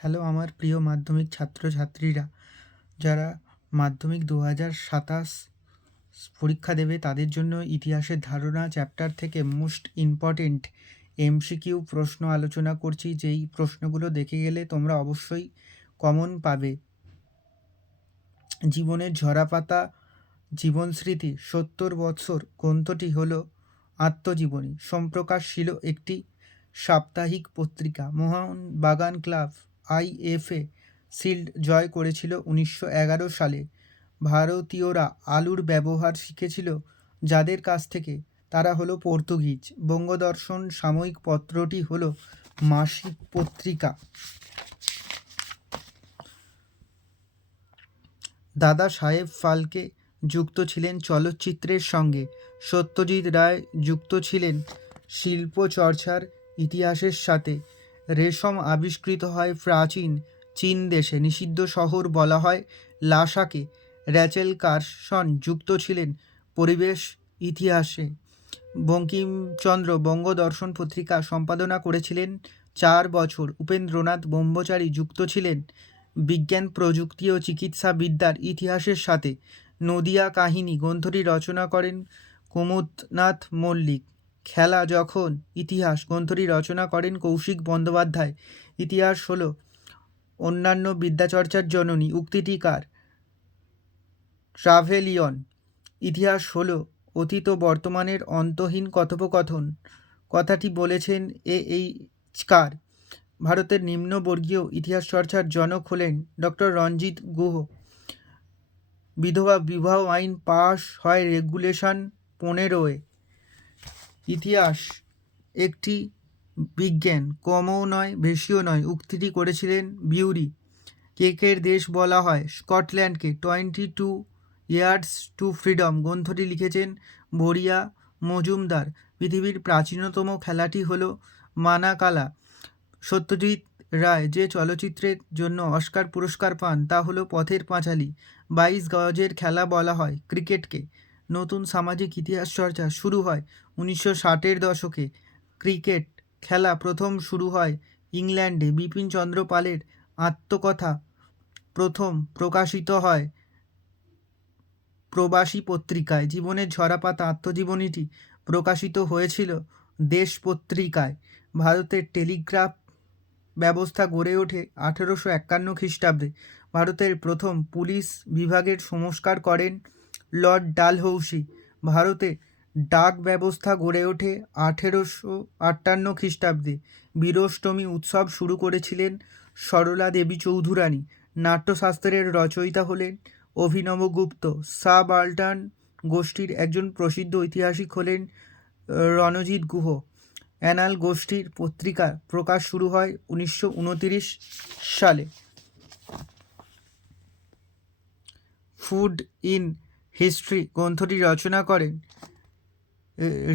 Hello আমার প্রিয় মাধ্যমিক ছাত্রছাত্রীরা, যারা মাধ্যমিক 2027 পরীক্ষা দেবে তাদের জন্য ইতিহাসের ধারণা চ্যাপ্টার থেকে মোস্ট ইম্পর্টেন্ট এমসিকিউ প্রশ্ন আলোচনা করছি। যেই প্রশ্নগুলো দেখে গেলে তোমরা অবশ্যই কমন পাবে। জীবনের ঝরাপাতা জীবন স্মৃতি 70 বৎসর গ্রন্থটি হল আত্মজীবনী। সম্প্রকাশশীল একটি সাপ্তাহিক পত্রিকা। মোহনবাগান ক্লাব আইএফএ শিল্ড জয় করেছিল 1911 সালে। ভারতীয়রা আলুর ব্যবহার শিখেছিল যাদের কাছ থেকে, তারা হলো পর্তুগিজ। বঙ্গদর্শন সাময়িক পত্রটি হলো মাসিক পত্রিকা। দাদা সাহেব ফালকে যুক্ত ছিলেন চলচ্চিত্রের সঙ্গে। সত্যজিৎ রায় যুক্ত ছিলেন শিল্পচর্চার ইতিহাসের সাথে। রেশম আবিষ্কৃত হয় প্রাচীন চীন দেশে। নিষিদ্ধ শহর বলা হয় লাসাকে। র্যাচেল কার্সন যুক্ত ছিলেন পরিবেশ ইতিহাসে। বঙ্কিমচন্দ্র বঙ্গদর্শন পত্রিকা সম্পাদনা করেছিলেন 4 বছর। উপেন্দ্রনাথ ব্রহ্মচারী যুক্ত ছিলেন বিজ্ঞান প্রযুক্তি ও চিকিৎসাবিদ্যার ইতিহাসের সাথে। নদিয়া কাহিনী গ্রন্থটি রচনা করেন কুমুদনাথ মল্লিক। খেলা যখন ইতিহাস গ্রন্থটি রচনা করেন কৌশিক বন্দ্যোপাধ্যায়। ইতিহাস হলো অন্যান্য বিদ্যাচর্চার জননী, উক্তিটি কার? ট্রাভেলিয়ন। ইতিহাস হলো অতীত ও বর্তমানের অন্তহীন কথোপকথন, কথাটি বলেছেন কার? ভারতের নিম্নবর্গীয় ইতিহাস চর্চার জনক হলেন ডক্টর রঞ্জিত গুহ। বিধবা বিবাহ আইন পাশ হয় রেগুলেশন 15-এ। ইতিহাস একটি বিজ্ঞান, কমও নয় বেশিও নয়, উক্তিটি করেছিলেন বিউরি। কেকের দেশ বলা হয় স্কটল্যান্ডকে। 22 ইয়ার্স টু ফ্রিডম গ্রন্থটি লিখেছেন ভরিয়া মজুমদার। পৃথিবীর প্রাচীনতম খেলাটি হলো মানাকালা। সত্যজিৎ রায় যে চলচ্চিত্রের জন্য অস্কার পুরস্কার পান তা হলো পথের পাঁচালী। 22 গজের খেলা বলা হয় ক্রিকেটকে। নতুন সামাজিক ইতিহাস চর্চা শুরু হয় 1960-এর দশকে। ক্রিকেট খেলা প্রথম শুরু হয় ইংল্যান্ডে। বিপিনচন্দ্র পালের আত্মকথা প্রথম প্রকাশিত হয় প্রবাসী পত্রিকায়। জীবনের ঝরাপাতা আত্মজীবনীটি প্রকাশিত হয়েছিল দেশ পত্রিকায়। ভারতের টেলিগ্রাফ ব্যবস্থা গড়ে ওঠে 1851 খ্রিস্টাব্দে। ভারতের প্রথম পুলিশ বিভাগের সংস্কার করেন লর্ড ডালহৌসি। ভারতে ডাক ব্যবস্থা গড়ে ওঠে 1858 খ্রিস্টাব্দে। বীরাষ্টমী উৎসব শুরু করেছিলেন সরলা দেবী চৌধুরানী। নাট্যশাস্ত্রের রচয়িতা হলেন অভিনবগুপ্ত। সাবঅল্টার্ন গোষ্ঠীর একজন প্রসিদ্ধ ঐতিহাসিক হলেন রণজিৎ গুহ। অ্যানাল গোষ্ঠীর পত্রিকা প্রকাশ শুরু হয় 1929 সালে। ফুড ইন হিস্ট্রি গ্রন্থটি রচনা করেন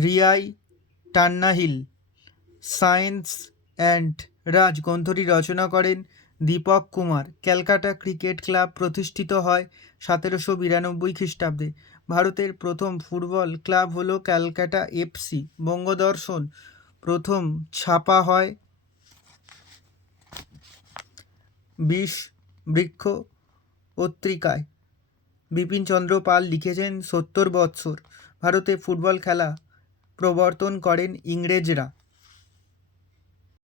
রিয়াই টান্নাহিল। সায়েন্স অ্যান্ড রাজ গ্রন্থটি রচনা করেন দীপক কুমার। ক্যালকাটা ক্রিকেট ক্লাব প্রতিষ্ঠিত হয় 1792 খ্রিস্টাব্দে। ভারতের প্রথম ফুটবল ক্লাব হলো ক্যালকাটা এফসি। বঙ্গদর্শন প্রথম ছাপা হয় 20 বৃক্ষ পত্রিকায়। বিপিনচন্দ্র পাল লিখেছেন 70 বৎসর। ভারতে ফুটবল খেলা প্রবর্তন করেন ইংরেজরা।